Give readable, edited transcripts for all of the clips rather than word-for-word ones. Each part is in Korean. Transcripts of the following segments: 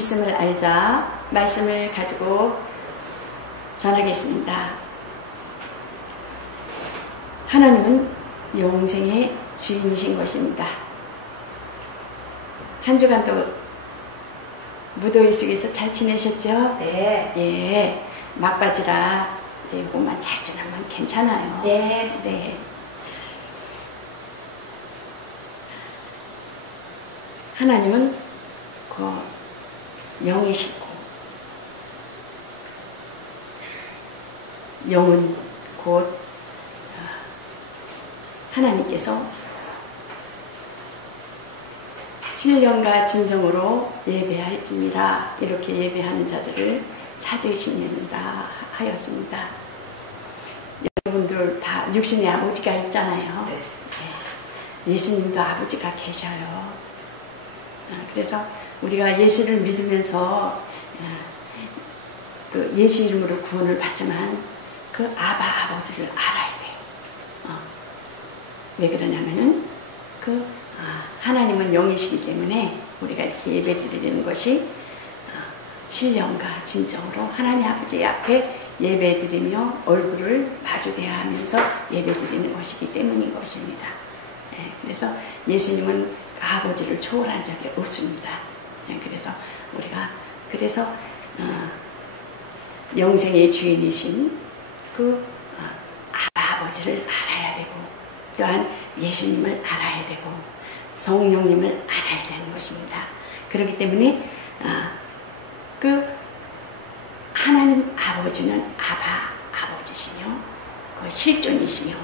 있음을 알자 말씀을 가지고 전하겠습니다. 하나님은 영생의 주인이신 것입니다. 한 주간도 무더위 속에서 잘 지내셨죠? 네. 예. 막바지라 이제 이것만 잘 지나면 괜찮아요. 네. 네. 하나님은 그 영이시고 영은 곧 하나님께서 신령과 진정으로 예배할지니라 이렇게 예배하는 자들을 찾으시느니라 하였습니다. 여러분들 다 육신의 아버지가 있잖아요. 네. 네. 예수님도 아버지가 계셔요. 그래서 우리가 예수를 믿으면서 그 예수 이름으로 구원을 받지만 그 아버지를 알아야 돼요. 왜 그러냐면은 하나님은 영이시기 때문에 우리가 이렇게 예배드리는 것이 신령과 진정으로 하나님 아버지 앞에 예배드리며 얼굴을 마주대야 하면서 예배드리는 것이기 때문인 것입니다. 그래서 예수님은 아버지를 초월한 자들이 없습니다. 그래서 우리가 영생의 주인이신 그 아버지를 알아야 되고 또한 예수님을 알아야 되고 성령님을 알아야 되는 것입니다. 그렇기 때문에 그 하나님 아버지는 아버지시며 그 실존이시며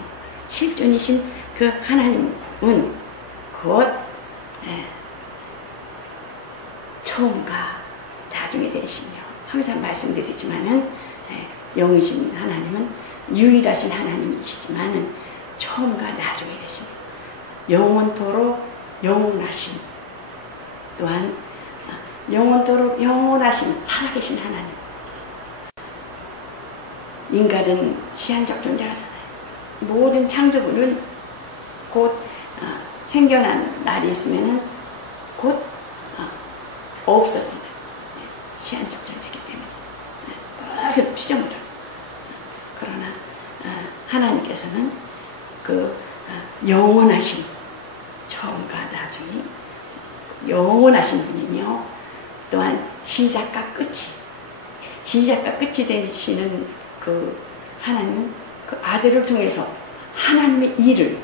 실존이신 그 하나님은 곧 처음과 나중에 되시며 항상 말씀드리지만은 영이신 하나님은 유일하신 하나님이시지만은 처음과 나중에 되시며 영원토록 영원하신 또한 영원토록 영원하신 살아계신 하나님. 인간은 시한적 존재하잖아요. 모든 창조물은 곧 생겨난 날이 있으면은 곧 없어진다. 시한적 존재이기 때문에 모든 피조물은. 그러나 하나님께서는 그 영원하신 처음과 나중이 영원하신 분이며 또한 시작과 끝이 되시는 그 하나님 그 아들을 통해서 하나님의 일을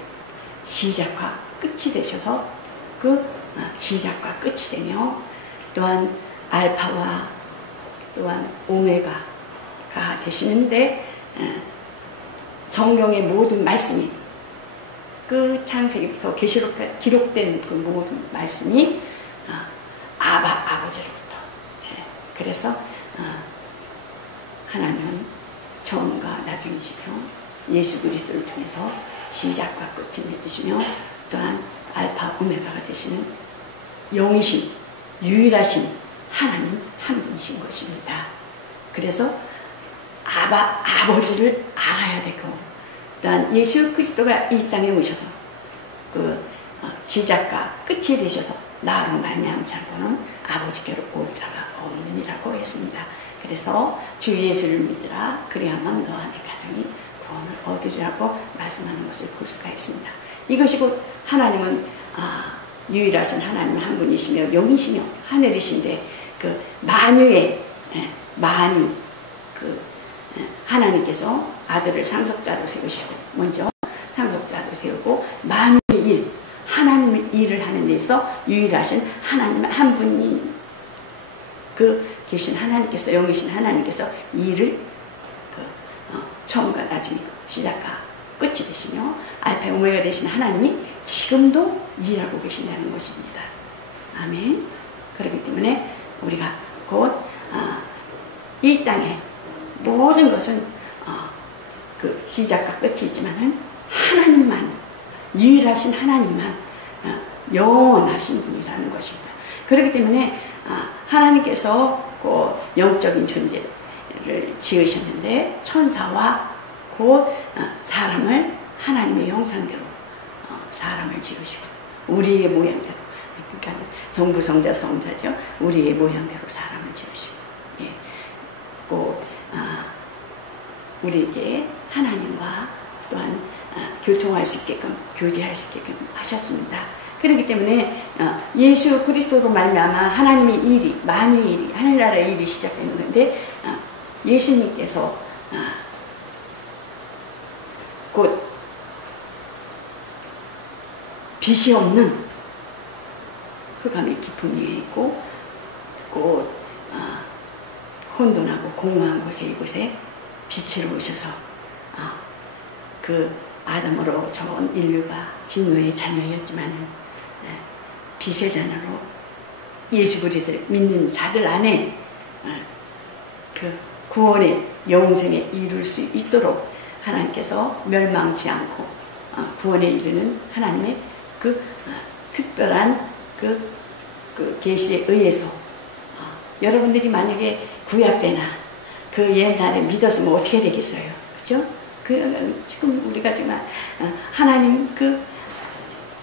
시작과 끝이 되셔서 그 시작과 끝이 되며 또한 알파와 또한 오메가가 되시는데 성경의 모든 말씀이 그 창세기부터 계시록까지 기록된 그 모든 말씀이 아버지로부터 그래서 하나님은 처음과 나중이시며 예수 그리스도를 통해서 시작과 끝을 맺으시며 또한 알파 오메가가 되시는 영이신 유일하신 하나님 한 분이신 것입니다. 그래서 아버지를 알아야 되고 또한 예수 그리스도가 이 땅에 오셔서 그 시작과 끝이 되셔서 나로 말미암지 않고는 아버지께로 올 자가 없느니라고 했습니다. 그래서 주 예수를 믿으라 그리하면 너와 내 가정이 구원을 얻으리라고 말씀하는 것을 볼 수가 있습니다. 이것이 곧 하나님은 유일하신 하나님 한 분이시며 영이시며 하늘이신데 그 만유의 만유 그 하나님께서 아들을 상속자로 세우시고 먼저 상속자로 세우고 만유의 일 하나님의 일을 하는 데서 유일하신 하나님 한 분이 그 계신 하나님께서 영이신 하나님께서 일을 처음과 나중에 시작과 끝이 되시며 알파 오메가 되신 하나님이 지금도 일하고 계신다는 것입니다. 아멘. 그렇기 때문에 우리가 곧 이 땅에 모든 것은 그 시작과 끝이 있지만은 하나님만 유일하신 하나님만 영원하신 분이라는 것입니다. 그렇기 때문에 하나님께서 그 영적인 존재를 지으셨는데 천사와 곧 사람을 하나님의 형상대로 사람을 지으시고 우리의 모양대로 그러니까 성부, 성자, 성자죠. 우리의 모양대로 사람을 지으시고, 예. 꼭 우리에게 하나님과 또한 교통할 수 있게끔, 교제할 수 있게끔 하셨습니다. 그렇기 때문에 예수 그리스도로 말미암아 하나님의 일이, 만유의 일이, 하늘나라의 일이 시작되는 건데, 예수님께서 곧 빛이 없는 흑암의 깊은 위에 있고, 곧 혼돈하고 공허한 곳에, 이곳에 빛으로 오셔서 그 아담으로 온 인류가 진노의 자녀였지만은 빛의 자녀로 예수 그리스도를 믿는 자들 안에 그 구원의 영생에 이룰 수 있도록 하나님께서 멸망치 않고 구원에 이르는 하나님의 그 특별한 그 계시에 의해서 여러분들이 만약에 구약 때나 그 옛날에 믿었으면 어떻게 되겠어요? 그죠? 지금 우리가 정말 하나님 그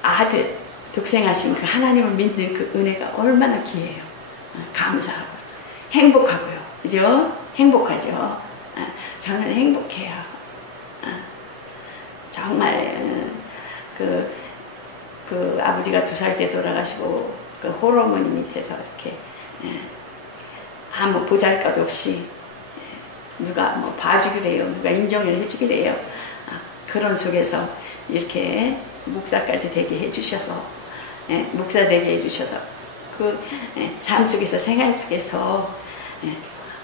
아들 독생하신 그 하나님을 믿는 그 은혜가 얼마나 귀해요. 감사하고 행복하고요. 그죠? 행복하죠. 저는 행복해요. 정말 그 아버지가 2살 때 돌아가시고 그 홀어머니 밑에서 이렇게 아무 보잘것 없이 누가 뭐 봐주기래요, 누가 인정을 해주기래요. 그런 속에서 이렇게 목사까지 되게 해주셔서, 목사 되게 해주셔서 그 삶 속에서, 생활 속에서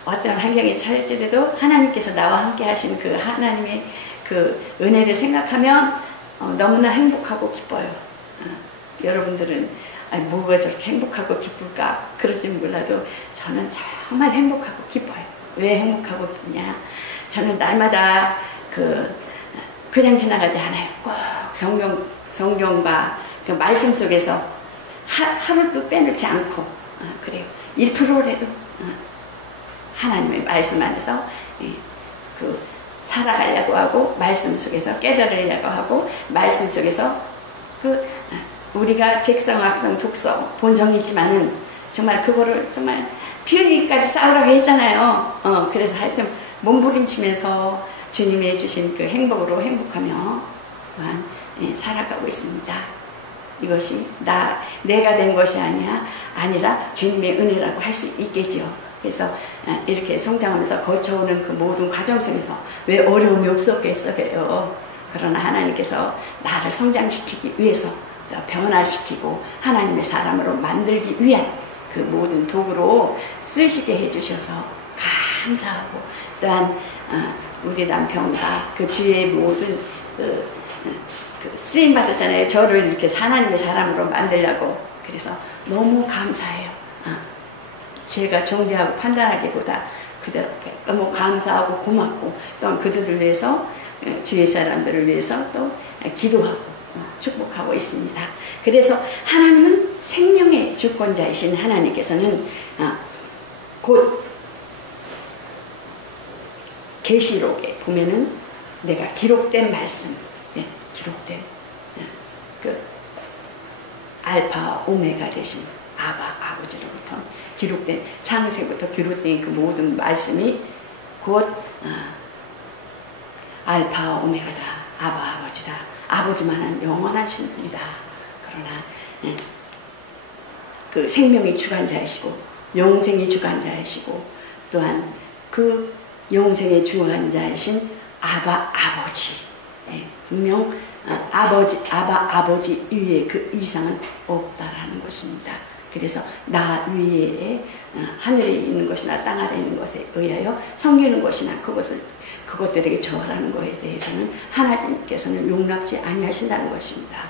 어떤 환경에 처할지라도 하나님께서 나와 함께 하신 그 하나님의 그 은혜를 생각하면 너무나 행복하고 기뻐요. 여러분들은 뭐가 저렇게 행복하고 기쁠까 그럴지는 몰라도 저는 정말 행복하고 기뻐요. 왜 행복하고 기쁘냐? 저는 날마다 그냥 지나가지 않아요. 꼭 성경과 그 말씀 속에서 하루도 빼놓지 않고 그래요. 1%라도 하나님의 말씀 안에서 살아가려고 하고, 말씀 속에서 깨달으려고 하고, 말씀 속에서 우리가 책성, 악성, 독성, 본성이 있지만은 정말 그거를 정말 피 흘리기까지 싸우라고 했잖아요. 그래서 하여튼 몸부림치면서 주님이 해주신 그 행복으로 행복하며 또한 살아가고 있습니다. 이것이 내가 된 것이 아니라 주님의 은혜라고 할 수 있겠죠. 그래서 이렇게 성장하면서 거쳐오는 그 모든 과정 속에서 왜 어려움이 없었겠어요. 그러나 하나님께서 나를 성장시키기 위해서 변화시키고 하나님의 사람으로 만들기 위한 그 모든 도구로 쓰시게 해주셔서 감사하고, 또한 우리 남편과 그 주위의 모든 쓰임 받았잖아요. 저를 이렇게 하나님의 사람으로 만들려고. 그래서 너무 감사해요. 제가 정죄하고 판단하기보다 그들 너무 감사하고 고맙고, 또한 그들을 위해서, 주위 사람들을 위해서 또 기도하고 축복하고 있습니다. 그래서 하나님은 생명의 주권자이신 하나님께서는 곧 계시록에 보면은 내가 기록된 말씀, 기록된 그 알파 오메가 되신 아버지로부터 기록된, 창세부터 기록된 그 모든 말씀이 곧 알파 오메가다, 아버지다, 아버지만한 영원한 신분이다. 그러나 그 생명의 주관자이시고 영생의 주관자이시고, 또한 그 영생의 주관자이신 아버지, 분명 아버지 위에 그 이상은 없다라는 것입니다. 그래서 나 위에 하늘에 있는 것이나 땅 아래에 있는 것에 의하여 섬기는 것이나 그것들에게 절하는 것에 대해서는 하나님께서는 용납지 아니하신다는 것입니다.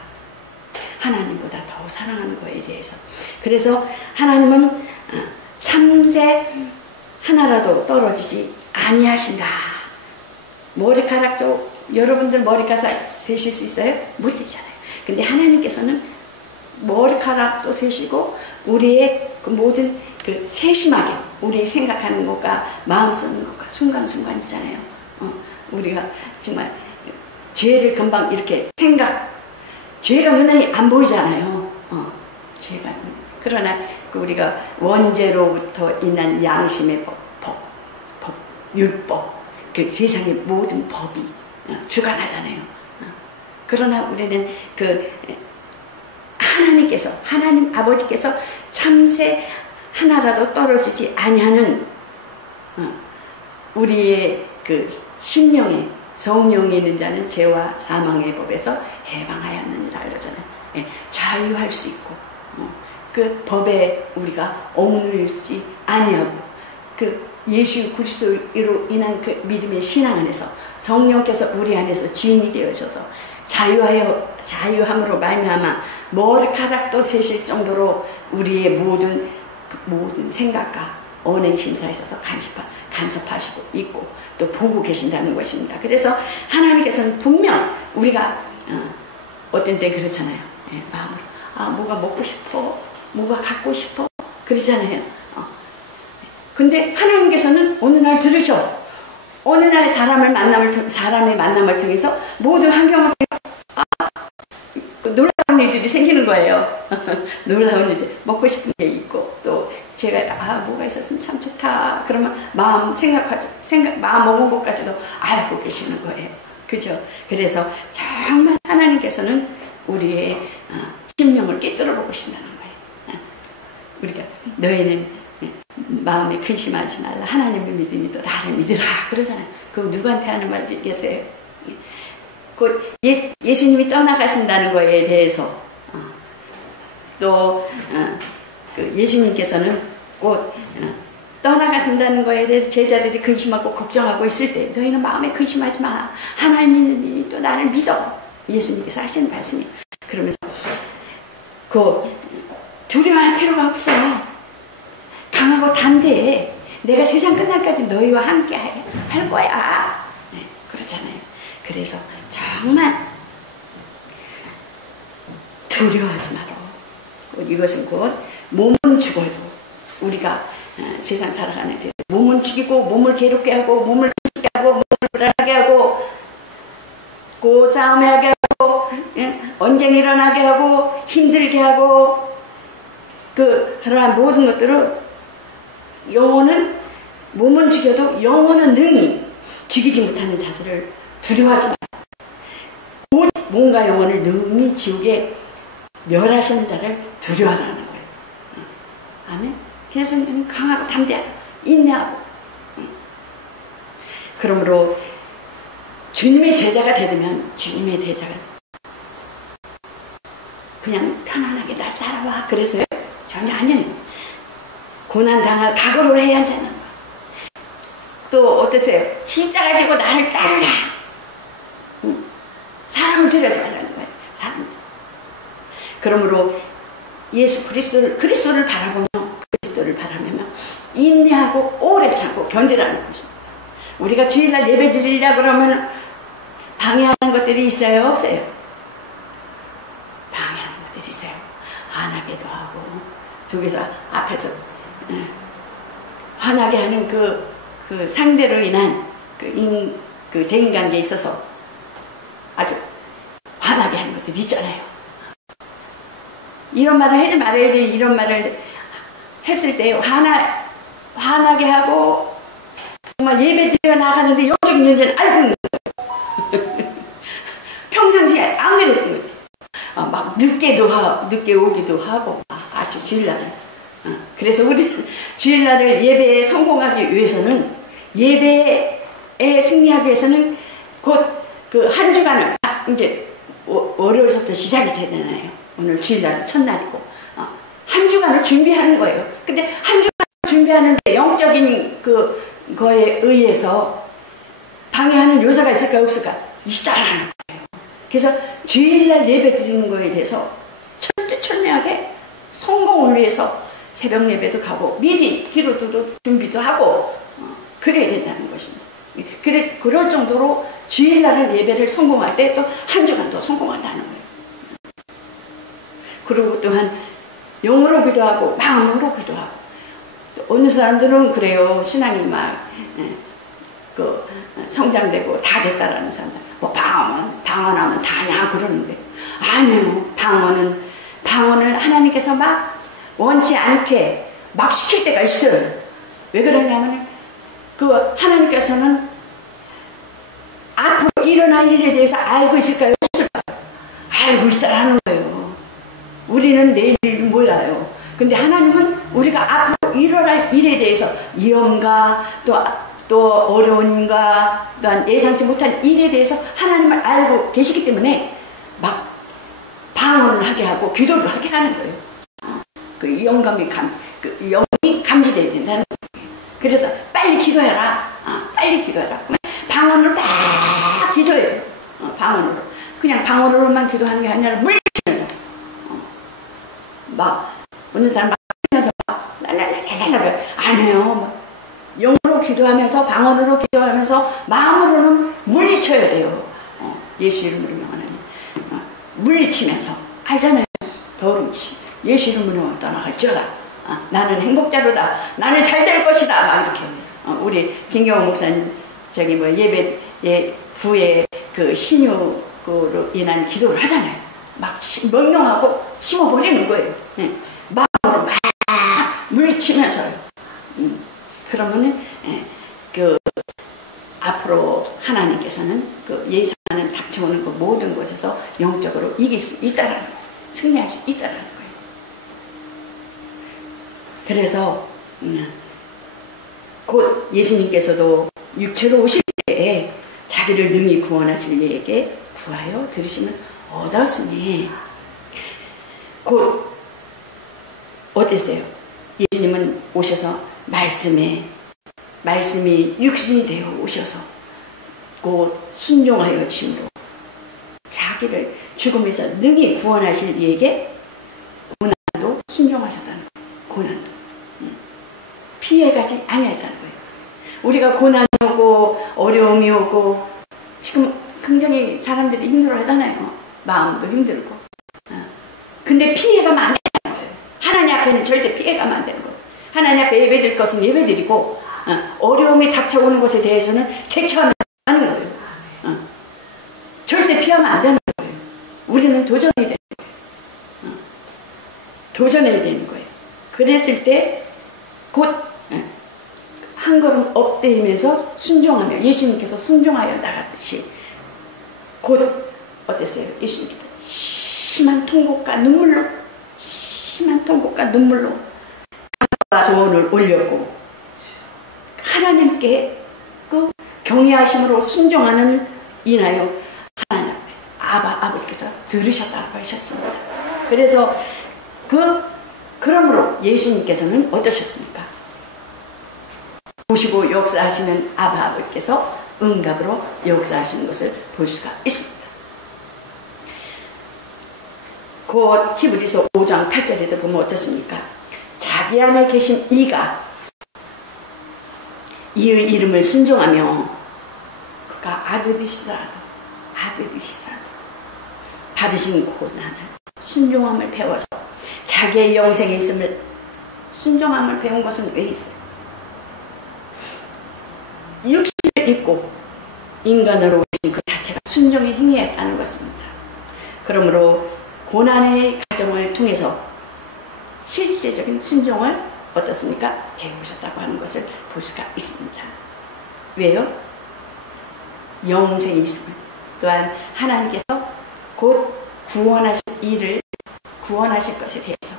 하나님보다 더 사랑하는 것에 대해서. 그래서 하나님은 참새 하나라도 떨어지지 아니하신다. 머리카락도, 여러분들 머리카락 세실 수 있어요? 못 세잖아요. 근데 하나님께서는 머리카락도 세시고 우리의 그 모든 그 세심하게 우리 생각하는 것과 마음 쓰는 것과 순간순간 있잖아요. 우리가 정말 죄를 금방 이렇게 죄가 눈에 안 보이잖아요. 죄가. 그러나 우리가 원죄로부터 인한 양심의 법, 율법, 그 세상의 모든 법이 주관하잖아요. 그러나 우리는 그 하나님께서, 하나님 아버지께서 참새 하나라도 떨어지지 아니하는 우리의 그 심령에 성령이 있는 자는 죄와 사망의 법에서 해방하였느니라 그러잖아요. 예, 자유할 수 있고 그 법에 우리가 옥누이지 아니하고 그 예수 그리스도로 인한 그 믿음의 신앙 안에서 성령께서 우리 안에서 주인이 되어셔서 자유함으로 말미암아 머리카락도 세실 정도로 우리의 모든 생각과 언행 심사에 있어서 간섭하시고 있고 또 보고 계신다는 것입니다. 그래서 하나님께서는 분명 우리가 어떤 때 그렇잖아요. 예, 마음으로 뭐가 먹고 싶어, 뭐가 갖고 싶어 그러잖아요. 근데 하나님께서는 어느 날 들으셔. 어느 날 사람의 만남을 통해서 모든 환경을 놀라운 일들이 생기는 거예요. 놀라운 일들. 먹고 싶은 게 있고 또 제가 뭐가 있었으면 참 좋다. 그러면 마음 먹은 것까지도 알고 계시는 거예요. 그죠? 그래서 정말 하나님께서는 우리의 심령을 꿰뚫어 보고 계신다는 거예요. 우리가 너희는 마음에 근심하지 말라. 하나님을 믿으니 또 나를 믿으라. 그러잖아요. 그거 누구한테 하는 말이겠어요? 곧 예수님이 떠나가신다는 거에 대해서 또 그 예수님께서는 곧 떠나가신다는 거에 대해서 제자들이 근심하고 걱정하고 있을 때 너희는 마음에 근심하지 마. 하나님 믿으니 또 나를 믿어. 예수님께서 하시는 말씀이에요. 그러면서 두려워할 필요가 없어. 강하고 담대해. 내가 세상 끝날까지 너희와 함께 할 거야. 네, 그렇잖아요. 그래서 정말 두려워하지 마라. 이것은 곧 몸은 죽어도 우리가 세상 살아가는데 몸은 죽이고 몸을 괴롭게 하고 몸을 힘들게 하고 몸을 불안하게 하고 싸움에 하게 하고 언쟁이 일어나게 하고 힘들게 하고 그러한 모든 것들은 영혼은 몸은 죽여도 영혼은 능히 죽이지 못하는 자들을 두려워하지 마. 곧 몸과 영혼을 능히 지옥에 멸하시는 자를 두려워하라는 거예요. 아멘. 그래서 강하고 담대하고 인내하고 그러므로 주님의 제자가 되려면 주님의 제자가 그냥 편안하게 날 따라와 그래서요? 전혀 아니에요. 고난당할 각오를 해야 한다는 거예요. 또 어떠세요? 십자가 지고 나를 따르라. 사람을 두려워하지 말라는 거예요. 사람을. 그러므로 예수 그리스도를 바라보며 인내하고 오래 참고 견디라는 것입니다. 우리가 주일날 예배 드리려고 그러면 방해하는 것들이 있어요? 없어요? 방해하는 것들이 있어요. 화나게도 하고 속에서 앞에서 화나게 하는 그 상대로 인한 그 대인관계에 있어서 아주 화나게 하는 것들이 있잖아요. 이런 말을 하지 말아야 돼. 이런 말을 했을 때 화나게 하고 정말 예배 드려 나가는데 영적인 문제는 알고 있는 거예요. 평상시에 안 그랬던 거예요. 막 늦게 오기도 하고 아주 주일날은. 그래서 우리는 주일날을 예배에 성공하기 위해서는 예배에 승리하기 위해서는 곧 그 한 주간을 이제 월요일부터 시작이 되잖아요. 오늘 주일날 첫날이고 한 주간을 준비하는 거예요. 근데 한 주간 준비하는데 영적인 거에 의해서 방해하는 요소가 있을까 없을까? 있다라는 거예요. 그래서 주일날 예배 드리는 거에 대해서 철두철미하게 성공을 위해서 새벽 예배도 가고 미리 기도도 준비도 하고 그래야 된다는 것입니다. 그럴 정도로 주일날은 예배를 성공할 때 또 한 주간 더 성공한다는 거예요. 그리고 또한 영으로 기도하고 마음으로 기도하고 또 어느 사람들은 그래요. 신앙이 막 성장되고 다 됐다라는 사람들 뭐 방언하면 다냐 그러는데 아니요. 방언은 방언을 하나님께서 막 원치 않게 막 시킬 때가 있어요. 왜 그러냐면 그 하나님께서는 앞으로 일어날 일에 대해서 알고 있을까요? 없을까요? 알고 있다라는 거예요. 우리는 내일을 몰라요. 근데 하나님은 우리가 앞으로 일어날 일에 대해서 위험과 또 어려움과 또한 예상치 못한 일에 대해서 하나님을 알고 계시기 때문에 막 방언을 하게 하고 기도를 하게 하는 거예요. 그 영감이 그 영이 감지되어야 된다는 거예요. 그래서 빨리 기도해라. 빨리 기도해라. 방언으로 막 기도해요. 방언으로. 그냥 방언으로만 기도하는 게 아니라 물리치면서 막 어느 사람 막 하면서 랄랄랄랄랄 안 해요. 영으로 기도하면서 방언으로 기도하면서 마음으로는 물리쳐야 돼요. 예수 이름으로 명하는 물리치면서 알잖아요. 더rum치 예수 이름으로 떠나갈지어다. 나는 행복자로다. 나는 잘 될 것이다. 막 이렇게 우리 김경호 목사님 저기 예배 후에 그 신유로 인한 기도를 하잖아요. 막 명령하고 심어버리는 거예요. 마음으로 막 물리치면서요. 그러면은 그 앞으로 하나님께서는 그 예상하는 닥쳐오는 그 모든 것에서 영적으로 이길 수 있다라는 거예요. 승리할 수 있다라는 거예요. 그래서 곧 예수님께서도 육체로 오실 때에 자기를 능히 구원하실 이에게 구하여 들으시면 얻었으니 곧 어땠어요? 예수님은 오셔서 말씀이 육신이 되어 오셔서 곧 순종하여 짐으로 자기를 죽음에서 능히 구원하실 이에게 고난도 순종하셨다는 거예요. 고난도 피해가지 아니했다는 거예요. 우리가 고난이 오고 어려움이 오고 지금 굉장히 사람들이 힘들어 하잖아요. 마음도 힘들고. 근데 피해가면 안 된다는 거예요. 하나님 앞에는 절대 피해가면 안 되는 거예요. 하나님 앞에 예배드릴 것은 예배드리고 어려움이 닥쳐오는 것에 대해서는 대처하는 거예요. 절대 피하면 안 되는 거예요. 우리는 도전해야 되는 거예요. 도전해야 되는 거예요. 그랬을 때 곧 한 걸음 업되면서 순종하며 예수님께서 순종하여 나갔듯이 곧 어땠어요? 예수님께서 심한 통곡과 눈물로 소원을 올렸고 하나님께 그 경외하심으로 순종하는 인하여 하나님 아버지께서 들으셨다고 하셨습니다. 그래서 그러므로 예수님께서는 어떠셨습니까? 보시고 역사하시는 아버지께서 응답으로 역사하시는 것을 볼 수가 있습니다. 곧 히브리서 5장 8절에도 보면 어떻습니까? 자기 안에 계신 이가 이의 이름을 순종하며 그가 아들이시더라도 받으신 고난을 순종함을 배워서 자기의 영생에 있음을 순종함을 배운 것은 왜 있어요? 육신을 입고 인간으로 오신 그 자체가 순종의 행위였다는 것입니다. 그러므로 고난의 과정을 통해서 실제적인 순종을 어떻습니까? 배우셨다고 하는 것을 볼 수가 있습니다. 왜요? 영생이 있음을 또한 하나님께서 곧 구원하실 것에 대해서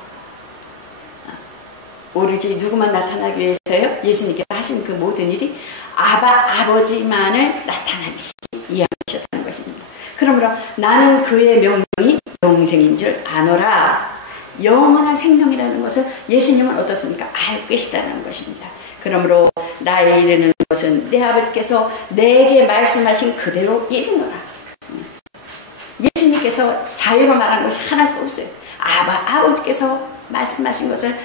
오로지 누구만 나타나기 위해서요? 예수님께서 하신 그 모든 일이 아버지만을 나타나시기 위함이셨다는 것입니다. 그러므로 나는 그의 명령이 영생인 줄 아노라. 영원한 생명이라는 것을 예수님은 어떻습니까? 알고 계시다는 것입니다. 그러므로 나에 이르는 것은 내 아버지께서 내게 말씀하신 그대로 이루노라. 예수님께서 자유로 말한 것이 하나도 없어요. 아버지께서 말씀하신 것을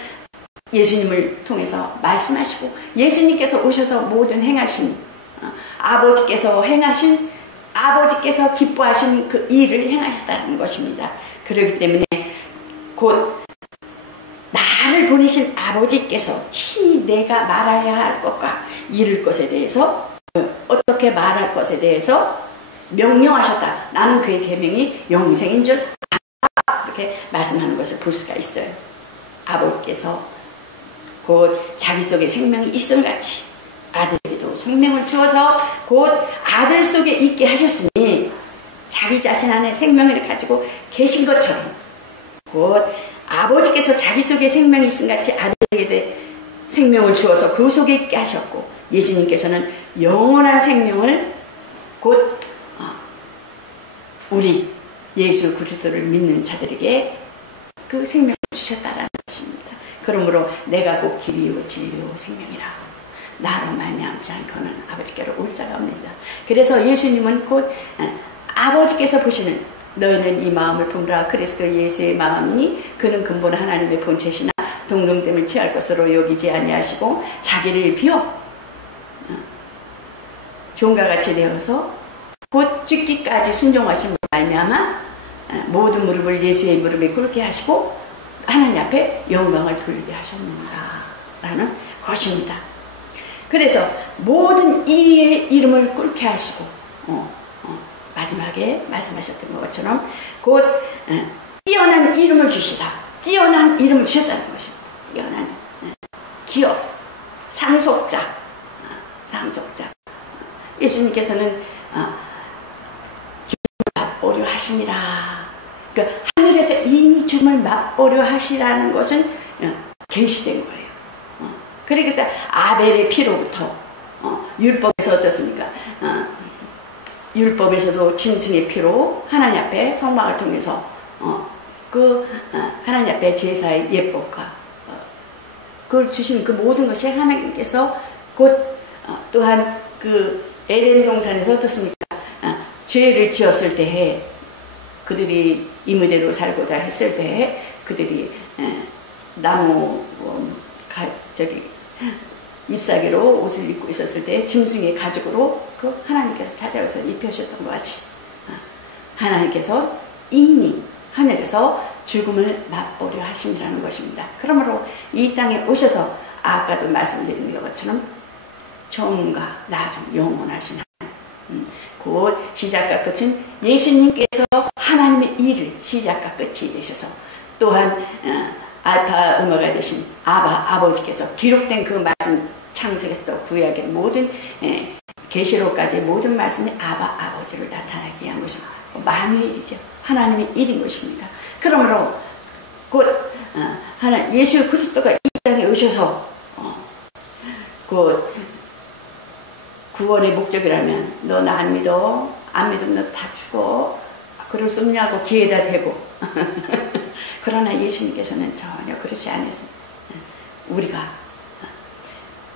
예수님을 통해서 말씀하시고 예수님께서 오셔서 모든 행하신 아버지께서 기뻐하신 그 일을 행하셨다는 것입니다. 그렇기 때문에 곧 나를 보내신 아버지께서 친히 내가 말해야 할 것과 이룰 것에 대해서 어떻게 말할 것에 대해서 명령하셨다. 나는 그의 계명이 영생인 줄 알아. 그렇게 말씀하는 것을 볼 수가 있어요. 아버지께서 곧 자기 속에 생명이 있음같이 아들에게도 생명을 주어서 곧 아들 속에 있게 하셨으니 자기 자신 안에 생명을 가지고 계신 것처럼 곧 아버지께서 자기 속에 생명이 있음같이 아들에게 생명을 주어서 그 속에 있게 하셨고 예수님께서는 영원한 생명을 곧 우리 예수 그리스도를 믿는 자들에게 그 생명을 주셨다라는 것입니다. 그러므로 내가 곧 길이요 진리요 생명이라 나로 말미암지 않고는 아버지께로 올 자가 없느니라. 그래서 예수님은 곧 아버지께서 보시는 너희는 이 마음을 품으라 그리스도 예수의 마음이 그는 근본 하나님의 본체시나 동등됨을 취할 것으로 여기지 아니하시고 자기를 비워 종과 같이 되어서 곧 죽기까지 순종하신 말미암아 모든 무릎을 예수의 무릎에 꿇게 하시고 하나님 앞에 영광을 돌리게 하셨느니라 라는 것입니다. 그래서 모든 이의 이름을 꿇게 하시고 마지막에 말씀하셨던 것처럼 곧 뛰어난 이름을 주시다. 뛰어난 이름을 주셨다는 것입니다. 뛰어난 기업, 상속자. 예수님께서는 죽음을 맛보려 하시니라. 그러니까 하늘에서 이미 죽음을 맛보려 하시라는 것은 계시된 거예요. 그러니까 아벨의 피로부터 율법에서 어떻습니까? 율법에서도 짐승의 피로 하나님 앞에 성막을 통해서 하나님 앞에 제사의 예법과 그걸 주신 그 모든 것이 하나님께서 곧 또한 그 에덴 동산에서 어떻습니까? 죄를 지었을 때에 그들이 이무대로 살고자 했을 때에 그들이 나무 잎사귀로 옷을 입고 있었을 때 짐승의 가죽으로 그 하나님께서 찾아와서 입혀주셨던 것 같이 하나님께서 이미 하늘에서 죽음을 맛보려 하심이라는 것입니다. 그러므로 이 땅에 오셔서 아까도 말씀드린 것처럼 처음과 나중 영원하신 하나님 곧 시작과 끝은 예수님께서 하나님의 일을 시작과 끝이 되셔서 또한 알파 오메가 되신 아버지께서 기록된 그 말씀 창세기부터 구약의 모든 계시록까지 모든 말씀이 아버지를 나타나게 한 것입니다. 만유의 일이죠. 하나님의 일인 것입니다. 그러므로 곧 예수 그리스도가 이 땅에 오셔서 곧 구원의 목적이라면 너 나 안 믿어 안 믿으면 너 다 죽어 그럴 수 없냐고 기회다 대고 그러나 예수님께서는 전혀 그렇지 않았습니다. 우리가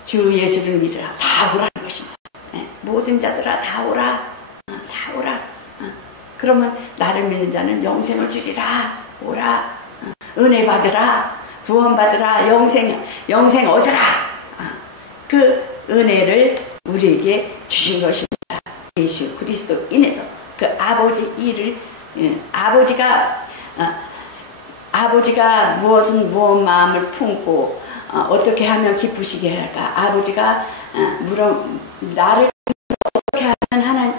주 예수를 믿으라 다 오라는 것입니다. 모든 자들아 다 오라 다 오라 그러면 나를 믿는 자는 영생을 주리라 오라 은혜 받으라 구원 받으라 영생 얻으라 그 은혜를 우리에게 주신 것입니다. 예수 그리스도 인해서 그 아버지 일을 아버지가 무엇 마음을 품고 어떻게 하면 기쁘시게 할까 아버지가 나를 어떻게 하면 하나님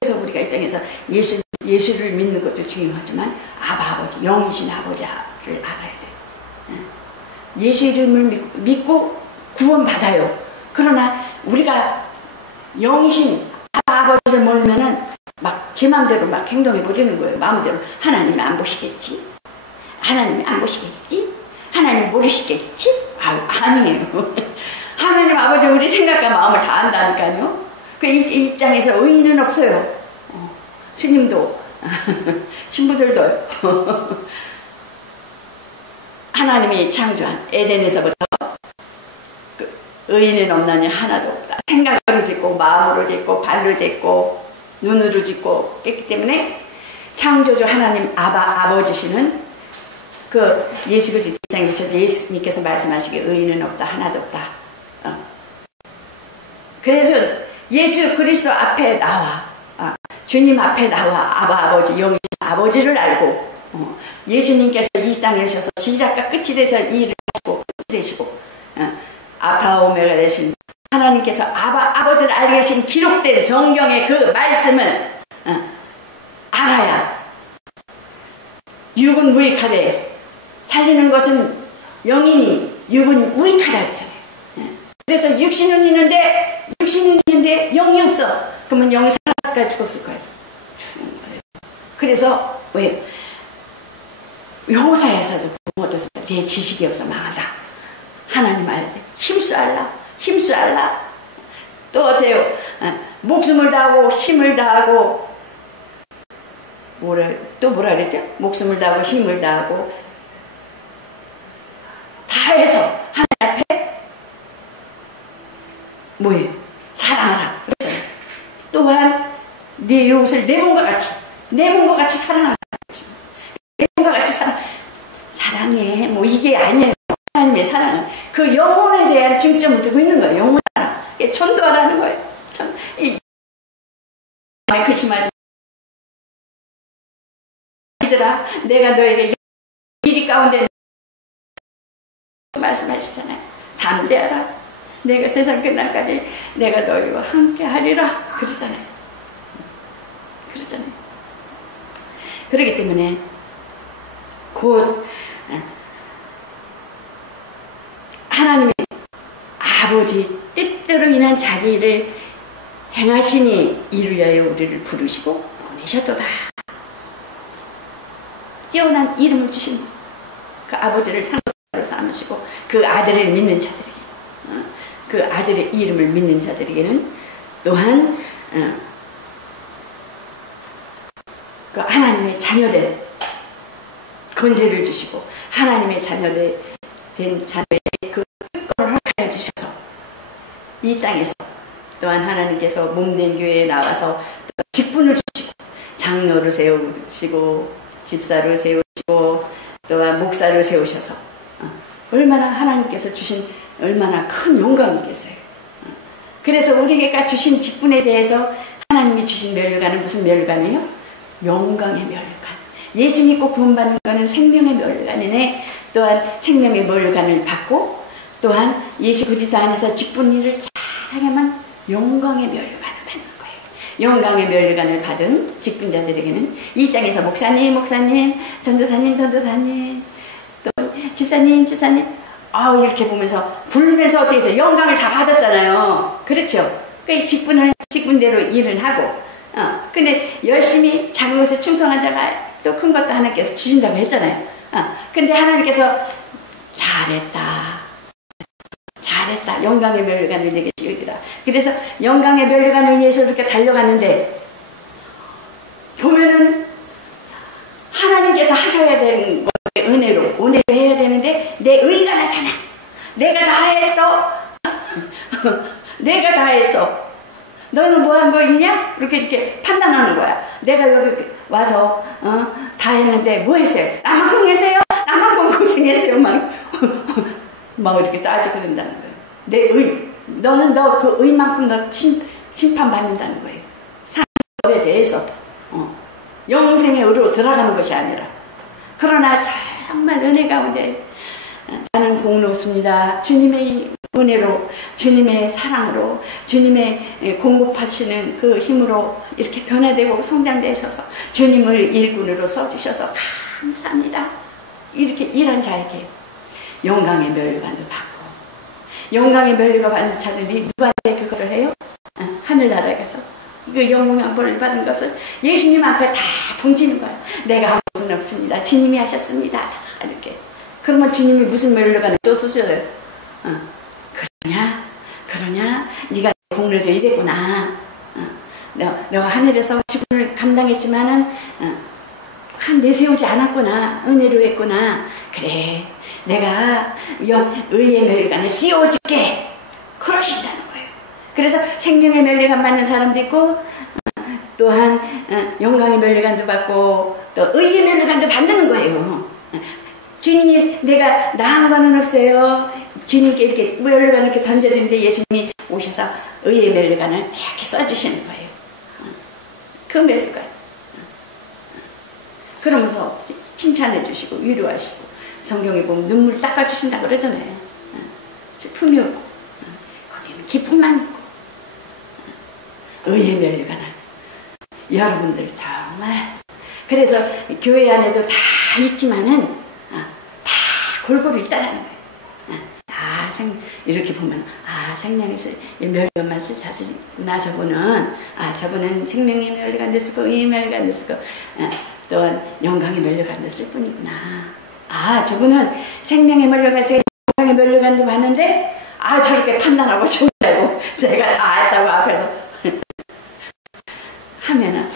그래서 우리가 이 땅에서 예수를 믿는 것도 중요하지만 아버지 영이신 아버지를 알아야 돼요. 예수 이름을 믿고 구원받아요. 그러나 우리가 영이신 아버지를 모르면은 막 제 마음대로 막 행동해 버리는 거예요. 마음대로 하나님이 안 보시겠지? 하나님이 안 보시겠지? 하나님 모르시겠지? 아니에요. 하나님 아버지 우리 생각과 마음을 다 안다니까요. 그 이 땅에서 의인은 없어요. 스님도 신부들도 하나님이 창조한 에덴에서부터 그 의인은 없나니 하나도 없다. 생각으로 짓고 마음으로 짓고 발로 짓고 눈으로 짓고 했기 때문에 창조주 하나님 아버지시는 그 예수 그리스도 이 땅에 계셔서 예수님께서 말씀하시기에 의인은 없다 하나도 없다. 그래서 예수 그리스도 앞에 나와 주님 앞에 나와 아버지 영이신 아버지를 알고 예수님께서 이 땅에 오셔서 시작과 끝이 돼서 이 일을 하시고 되시고 알파 오메가 되신 하나님께서 아버지를 알게 계신 기록된 성경의 그 말씀을 알아야 육은 무익하되 살리는 것은 영이니 육은 무익하다 그랬잖아요. 그래서 육신은 있는데 영이 없어. 그러면 영이 살았을까요? 죽었을까요? 죽은 거예요. 그래서 왜? 요사에서도 어떻습니까? 내 지식이 없어 망하다. 하나님 알때 힘쓰알라. 또 어때요? 목숨을 다하고 힘을 다하고 뭐라 그랬죠? 목숨을 다하고 힘을 다하고 다해서 하나님 앞에 뭐예요? 사랑하라. 그렇잖아요. 또한 네 이웃을 내 몸과 같이 사랑하라. 내 몸과 같이 사랑해. 뭐 이게 아니에요. 하나님의 사랑은 그 영혼에 대한 중점을 두고 있는 거예요. 영혼 사랑. 이게 전도하라는 거예요. 그치만 이들아, 내가 너에게 미리 가운데 말씀하시잖아요. 담대하라. 내가 세상 끝날까지 내가 너희와 함께 하리라. 그러잖아요. 그렇기 때문에 곧 하나님의 아버지 뜻대로 인한 자기 일을 행하시니 이를 위하여 우리를 부르시고 보내셨도다. 뛰어난 이름을 주신 그 아버지를 상급자로 삼으시고 그 아들을 믿는 자들에게, 그 아들의 이름을 믿는 자들에게는 또한 그 하나님의 자녀된 권세를 주시고 하나님의 자녀된 자녀의 그 특권을 허락하여 주셔서 이 땅에서 또한 하나님께서 몸된 교회에 나와서 또 직분을 주시고 장로를 세우시고 집사를 세우시고 또한 목사를 세우셔서 얼마나 하나님께서 주신 얼마나 큰 영광이겠어요. 그래서 우리에게 주신 직분에 대해서 하나님이 주신 면류관은 무슨 면류관이에요? 영광의 면류관. 예수 믿고 구원받는 것은 생명의 면류관이네. 또한 생명의 면류관을 받고 또한 예수 그리스도 안에서 직분 일을 잘하게만 영광의 면류관을 받는 거예요. 영광의 면류관을 받은 직분자들에게는 이 땅에서 목사님, 전도사님, 또 집사님, 이렇게 보면서 부르면서 어떻게 해서 영광을 다 받았잖아요. 그렇죠? 그 직분대로 일을 하고, 근데 열심히 작은 것에 충성한 자가 또 큰 것도 하나님께서 주신다고 했잖아요. 근데 하나님께서 잘했다. 영광의 면류관을 내게 씌우리라. 그래서 영광의 면류관을 위해서 이렇게 달려갔는데 보면은 하나님께서 하셔야 되는 것의 은혜로 해야 되는데 내 의가 나타나. 내가 다 했어. 너는 뭐 한 거 있냐? 이렇게 판단하는 거야. 내가 여기 와서 다 했는데 뭐 했어요? 나만큼 했어요? 나만큼 고생했어요? 막 이렇게 따지고 된다는 거예요. 내 의. 너는 너 그 의만큼 너 심판받는다는 거예요. 사람에 대해서 영생의 의로 들어가는 것이 아니라. 그러나 정말 은혜 가운데 나는 공로습니다. 주님의 은혜로, 주님의 사랑으로, 주님의 공급하시는 그 힘으로 이렇게 변화되고 성장되셔서 주님을 일꾼으로 써주셔서 감사합니다. 이렇게 일한 자에게 영광의 면류관도 받고, 영광의 면류관 받는 자들이 누구한테 그거를 해요? 하늘나라에서 그 영광을 받은 것을 예수님 앞에 다 던지는 거예요. 내가 한 것은 없습니다. 주님이 하셨습니다. 이렇게. 그러면 주님이 무슨 면류관을 또 쓰셔요? 그러냐? 네가 공로를 이랬구나. 너가 하늘에서 직분을 감당했지만은 내세우지 않았구나. 은혜로 했구나. 그래, 내가 의의 면류관을 씌워줄게. 그러신다는 거예요. 그래서 생명의 면류관 받는 사람도 있고, 또한 영광의 면류관도 받고, 또 의의 면류관도 받는 거예요. 주님이 내가 나한 거는 없어요. 주님께 이렇게 면류관을 이렇게 던져드리는데 예수님이 오셔서 의의 면류관을 이렇게 써주시는 거예요. 그 면류관. 그러면서 칭찬해 주시고 위로하시고 성경에 보면 눈물 닦아주신다고 그러잖아요. 슬픔이 오고 거기는 기쁨만 있고 의의 멸류관 안에 여러분들 정말 그래서 교회 안에도 다 있지만은 다 골고루 있다라는 거예요. 이렇게 보면 생명에서 멸류관만 쓸 자들이구나. 저분은 저분은 생명의 멸류관 됐을 거 의의 멸류관 됐을 거 또한 영광의 멸류관 됐을 뿐이구나. 저분은 생명의 멸류관 제가 영광의 멸류관도 봤는데 저렇게 판단하고 정리하고 내가 다 했다고 앞에서 하면은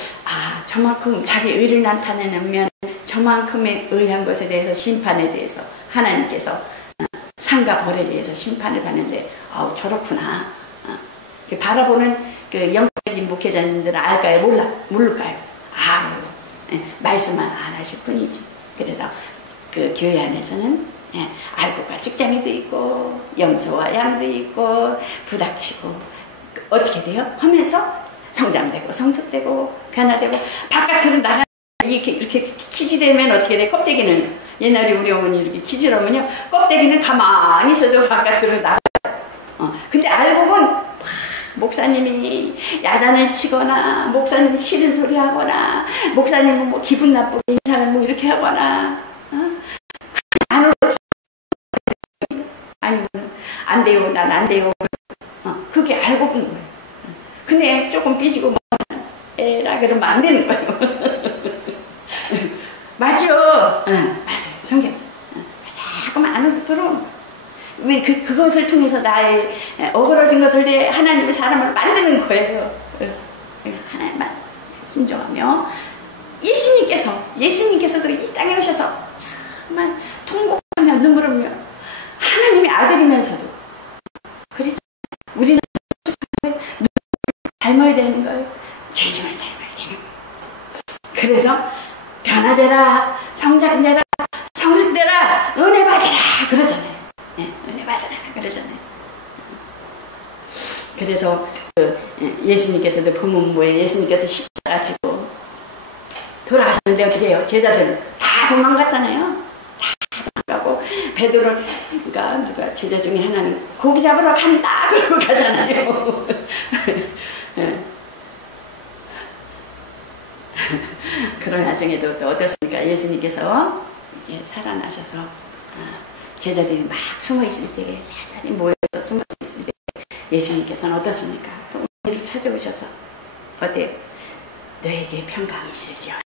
저만큼 자기 의를 나타내면 저만큼의 의한 것에 대해서 심판에 대해서 하나님께서 상과 벌에 대해서 심판을 받는데 저렇구나. 바라보는 그 영적인 목회자님들은 알까요? 모를까요? 말씀만 안 하실 뿐이지. 그래서 그 교회 안에서는 알고가 직장에도 있고 염소와 양도 있고 부닥치고 어떻게 돼요? 하면서 성장되고 성숙되고 변화되고 바깥으로 나가 이렇게 키지되면 어떻게 돼? 껍데기는 옛날에 우리 어머니 이렇게 키지라면요 껍데기는 가만히 있어도 바깥으로 나가요. 근데 알고 보면 목사님이 야단을 치거나 목사님이 싫은 소리 하거나 목사님은 뭐 기분 나쁘게 인사를 뭐 이렇게 하거나 안으로 아니면 안 돼요 난 안 돼요 그게 알고 본 거예요. 근데 조금 삐지고 에라 그러면 안 되는 거예요. 맞죠? 맞아요. 성경. 자꾸만 안으로 들어오는 거예요. 왜 그것을 통해서 나의 어그러진 것을 하나님의 사람을 만드는 거예요. 하나님만 순종하며 예수님께서도 이 땅에 오셔서 정말 통곡하며 눈물 흘리며 하나님의 아들이면서도 그랬죠. 우리는 닮아야 되는 거예요. 주님을 닮아야 되는 거예요. 그래서 변화되라, 성장되라, 성숙되라, 은혜 받으라 그러잖아요. 은혜 받으라 그러잖아요. 그래서 예수님께서도 부문부에 예수님께서 십자가 지고 돌아가셨는데 어떻게 해요? 제자들 다 도망갔잖아요. 다 도망가고 베드로 누가 제자 중에 하나는 고기 잡으러 간다 그러고 가잖아요. 그런 나중에도 또 어떻습니까? 예수님께서 살아나셔서 제자들이 막 숨어있을 때 대단히 모여서 숨어있을 때 예수님께서는 어떻습니까? 또 우리를 찾아오셔서 어때요? 너에게 평강이 있을지어라.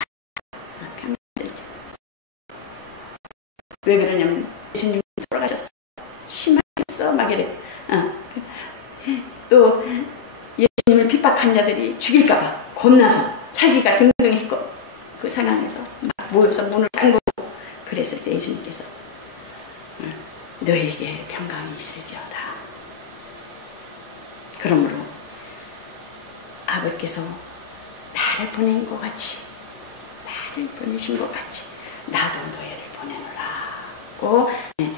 평강이 있을지어라. 왜 그러냐면 예수님이 돌아가셨어. 심하겠어 막 이래. 또 예수님을 핍박한 자들이 죽일까봐 겁나서 살기가 등등했고 그 상황에서 막 모여서 문을 잠그고 그랬을 때 예수님께서 너에게 평강이 있을지어다. 그러므로 아버지께서 나를 보낸 것 같이 나를 보내신 것 같이 나도 너희를 보내노라고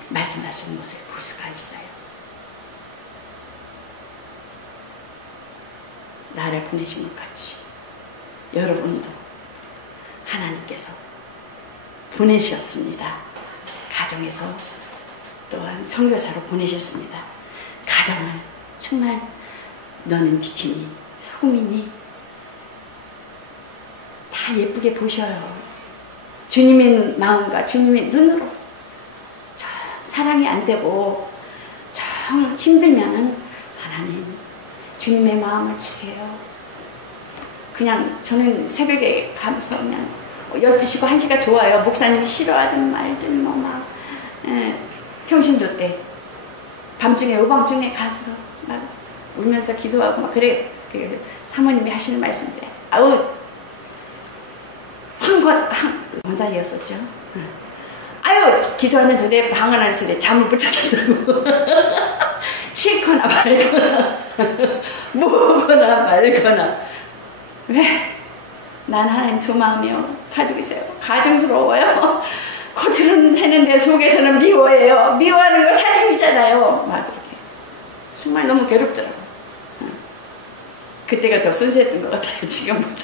말씀하시는 것을 볼 수가 있어요. 나를 보내신 것 같이 여러분도 하나님께서 보내셨습니다. 가정에서 또한 선교사로 보내셨습니다. 가정을 정말 너는 빛이니 소금이니 다 예쁘게 보셔요. 주님의 마음과 주님의 눈으로 정 사랑이 안 되고 정 힘들면은 하나님 주님의 마음을 주세요. 그냥 저는 새벽에 가서 그냥 12시고 1시가 좋아요. 목사님이 싫어하든 말든 뭐 막 평신도 때 밤중에 오밤중에 가서 막 울면서 기도하고 막 그래. 사모님이 하시는 말씀이세요. 원장이었었죠. 기도하면서 내 방 안에서 내 잠을 못 자겠다고. 싫거나 말거나 뭐거나 말거나. 왜? 난 하나님 두 마음이요 가지고 있어요. 가정스러워요. 겉으로는 했는데 속에서는 미워해요. 미워하는 거 사실이잖아요. 막 이렇게. 정말 너무 괴롭더라고. 그때가 더 순수했던 것 같아요. 지금보다.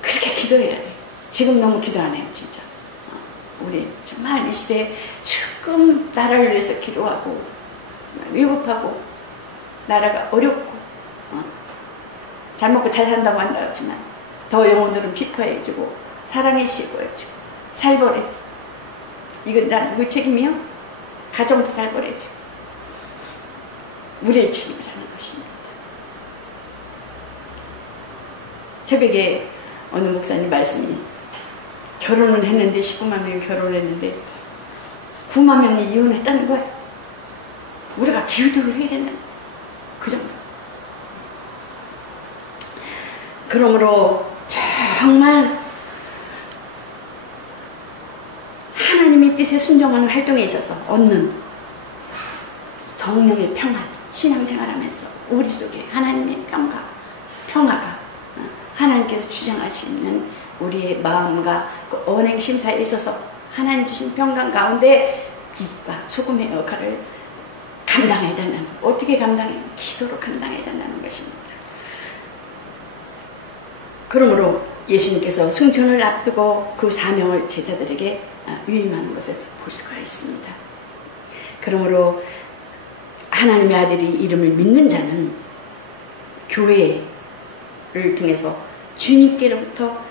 그렇게 기도해야 돼요. 지금 너무 기도 안 해요. 진짜. 우리 정말 이 시대에 조금 나라를 위해서 기도하고 위급하고 나라가 어렵고 잘 먹고 잘 산다고 한다 하지만 더 영혼들은 피폐해지고 사랑이 식어지고 살벌해졌어. 이건 나 누구의 책임이요? 가정도 살벌해지고 우리의 책임이라는 것입니다. 새벽에 어느 목사님 말씀이 결혼을 했는데 19만 명이 결혼을 했는데 9만 명이 이혼했다는 거예요. 우리가 기도를 해야 된다. 그 정도. 그러므로 정말 하나님의 뜻에 순종하는 활동에 있어서 얻는 성령의 평안, 신앙생활하면서 우리 속에 하나님의 평화가 하나님께서 주장하시는 우리의 마음과 그 언행심사에 있어서 하나님 주신 평강 가운데 빛과 소금의 역할을 감당해야 된다는, 어떻게 감당해? 기도로 감당해야 된다는 것입니다. 그러므로 예수님께서 승천을 앞두고 그 사명을 제자들에게 위임하는 것을 볼 수가 있습니다. 그러므로 하나님의 아들이 이름을 믿는 자는 교회를 통해서 주님께로부터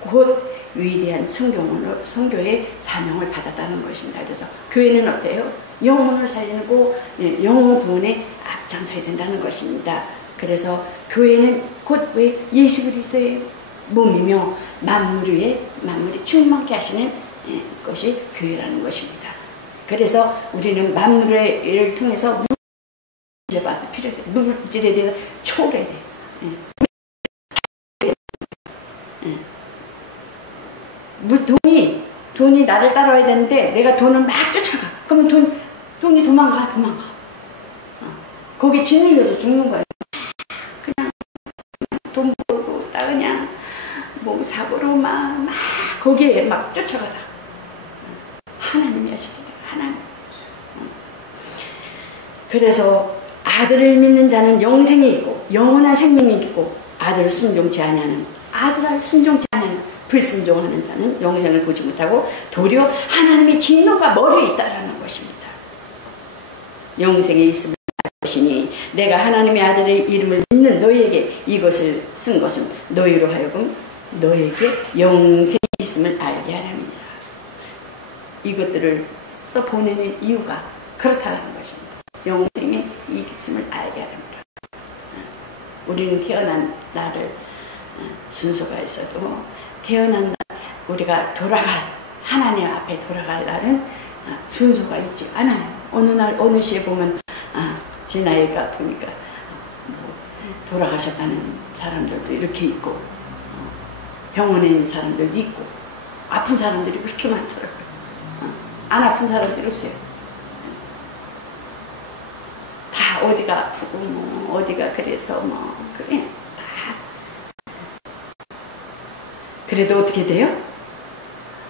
곧 위대한 선교의 사명을 받았다는 것입니다. 그래서 교회는 어때요? 영혼을 살리고 영혼 구원에 앞장서야 된다는 것입니다. 그래서 교회는 곧 왜 예수 그리스도의 몸이며 만물에 충만케 하시는 것이 교회라는 것입니다. 그래서 우리는 만물을 통해서 문제가 필요해서 물질에 대해서 초월해야 돼요. 돈이 나를 따라와야 되는데 내가 돈을 막 쫓아가. 그러면 돈이 도망가. 거기에 짓눌려서 죽는 거예요. 그냥 돈 벌고 딱 그냥 뭐 사고로 막 거기에 막 쫓아가다. 하나님이 하시더라고요. 하나님. 그래서 아들을 믿는 자는 영생이 있고 영원한 생명이 있고 아들을 순종치 아니하는 불순종하는 자는 영생을 보지 못하고 도리어 하나님의 진노가 머리에 있다라는 것입니다. 영생에 있음을 알 것이니 내가 하나님의 아들의 이름을 믿는 너희에게 이것을 쓴 것은 너희로 하여금 너에게 영생이 있음을 알게 하렵니다. 이것들을 써 보내는 이유가 그렇다는 것입니다. 영생이 있음을 알게 하렵니다. 우리는 태어난 날을 순서가 있어도 태어난 날 우리가 하나님 앞에 돌아갈 날은 순서가 있지 않아요. 어느 날 어느 시에 보면 제 나이가 보니까 돌아가셨다는 사람들도 이렇게 있고 병원에 있는 사람들도 있고 아픈 사람들이 그렇게 많더라고요. 안 아픈 사람들이 없어요. 다 어디가 아프고 뭐 어디가 그래서 뭐 그래 다. 그래도 어떻게 돼요?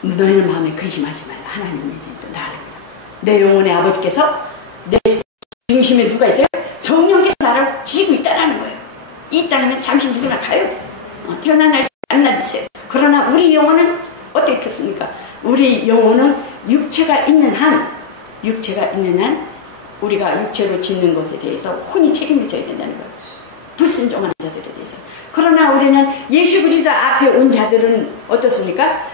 너희는 마음에 근심하지 말라. 하나님이 또 나를 내 영혼의 아버지께서 내 중심에 누가 있어요? 성령께서 나를 지고 있다는 거예요. 이 땅에는 잠시 누구나 가요. 태어난 날 만나 있어요. 그러나 우리 영혼은 어떻겠습니까? 우리 영혼은 육체가 있는 한 우리가 육체로 짓는 것에 대해서 혼이 책임을 져야 된다는 거예요. 불순종하는 자들에 대해서. 그러나 우리는 예수 그리스도 앞에 온 자들은 어떻습니까?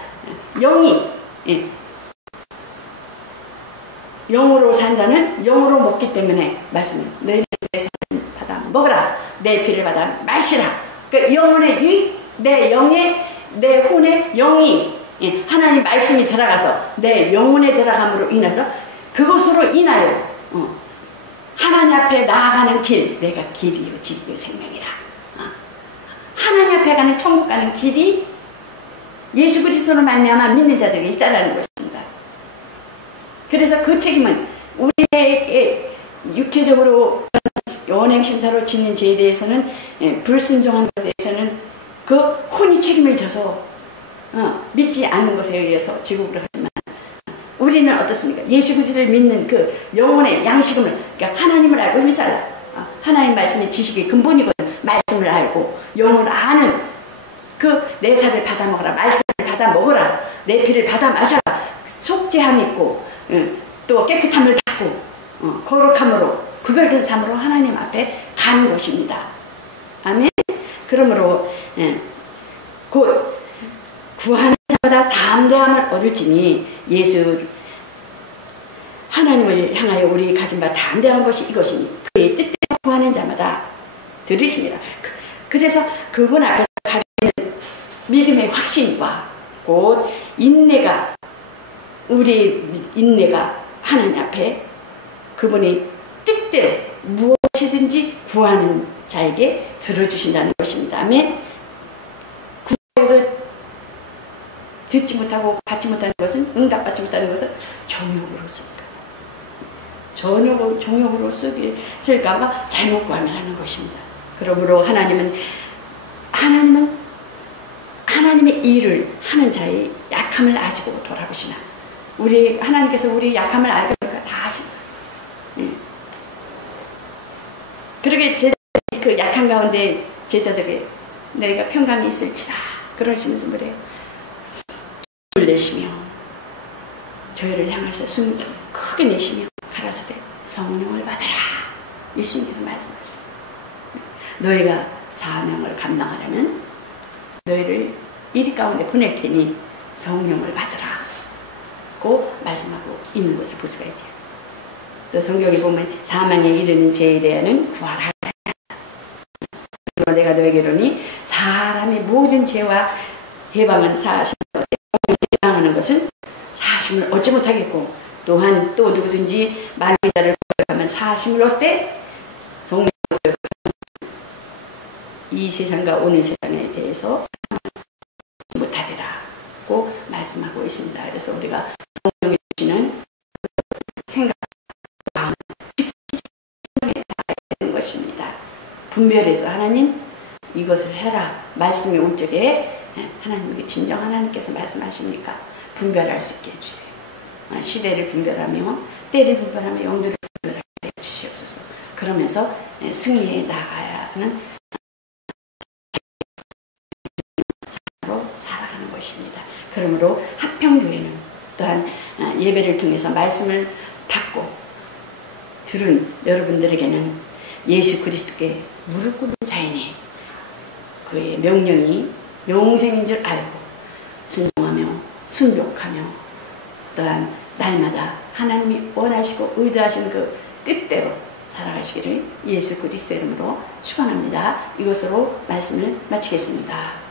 영으로 산 자는 영으로 먹기 때문에 말씀을 너희는 내 살을 받아 먹으라. 내 피를 받아 마시라. 그 영혼의 내 영의 내 혼의 영이 하나님 말씀이 들어가서 내 영혼에 들어감으로 인해서 그것으로 인하여 하나님 앞에 나아가는 길, 내가 길이요 진리요 생명이라. 하나님 앞에 가는 천국 가는 길이 예수 그리스도로 말미암아 믿는 자들에게 있다라는 것입니다. 그래서 그 책임은 우리에게 육체적으로 언행심사로 짓는 죄에 대해서는 불순종한 것에 대해서는 그 혼이 책임을 져서 믿지 않는 것에 의해서 지옥으로 하지만 우리는 어떻습니까? 예수 그리스도를 믿는 그 영혼의 양식음을 그러니까 하나님을 알고 힘살라. 하나님 말씀의 지식의 근본이거든. 말씀을 알고 영혼을 아는 그 내 살을 받아 먹어라. 말씀을 받아 먹어라. 내 피를 받아 마셔라. 속죄함 있고 또 깨끗함을 받고 거룩함으로 구별된 삶으로 하나님 앞에 가는 것입니다. 아멘. 그러므로 곧 구하는 자마다 담대함을 얻을지니 예수 하나님을 향하여 우리 가진 바 담대한 것이 이것이니 그의 뜻대로 구하는 자마다 들으십니다. 그래서 그분 앞에서 가지는 믿음의 확신과 곧 인내가 우리 인내가 하나님 앞에 그분이 뜻대로 무엇이든지 구하는 자에게 들어주신다는 것입니다. 아멘. 구하여도 듣지 못하고 받지 못하는 것은 응답받지 못하는 것은 정욕으로 쓸까 정욕으로 쓸까봐 잘못 구하면 하는 것입니다. 그러므로 하나님은 하나님의 일을 하는 자의 약함을 아시고 돌아보시나 하나님께서 우리 약함을 알고 다 아시나 그러게 그 약한 가운데 제자들에게 너희가 평강이 있을지다 그러시면서 그래요. 숨을 내쉬며 저희를 향하셔 숨을 크게 내쉬며 가라사대 성령을 받아라. 예수님께서 말씀하시죠. 너희가 사명을 감당하려면 너희를 이리 가운데 보낼 테니 성령을 받으라 고 말씀하고 있는 것을 볼 수가 있죠. 또 성경에 보면 사망에 이르는 죄에 대하여는 구하라. 그리고 내가 너에게로니 사람의 모든 죄와 해방은 사심을 해방하는 것은 사심을 얻지 못하겠고 또한 또 누구든지 말미자를 고백하면 사심을 얻되 성령을 고백하면 이 세상과 오는 세상에 대해서 못하리라고 말씀하고 있습니다. 그래서 우리가 성령이 주시는 생각 마음 집중에 닿아야 되는 것입니다. 분별해서 하나님 이것을 해라 말씀이 올 적에 하나님께 진정 하나님께서 말씀하십니까? 분별할 수 있게 해주세요. 시대를 분별하며 때를 분별하며 영들을 분별하게 해주시옵소서. 그러면서 승리에 나가야 하는 삶으로 살아가는 것입니다. 그러므로 합평교회는 또한 예배를 통해서 말씀을 받고 들은 여러분들에게는 예수 그리스도께 무릎 꿇는 자이니 그의 명령이 영생인 줄 알고 순종하며 순종하며 또한 날마다 하나님이 원하시고 의도하신 그 뜻대로 살아가시기를 예수 그리스도 이름으로 축원합니다. 이것으로 말씀을 마치겠습니다.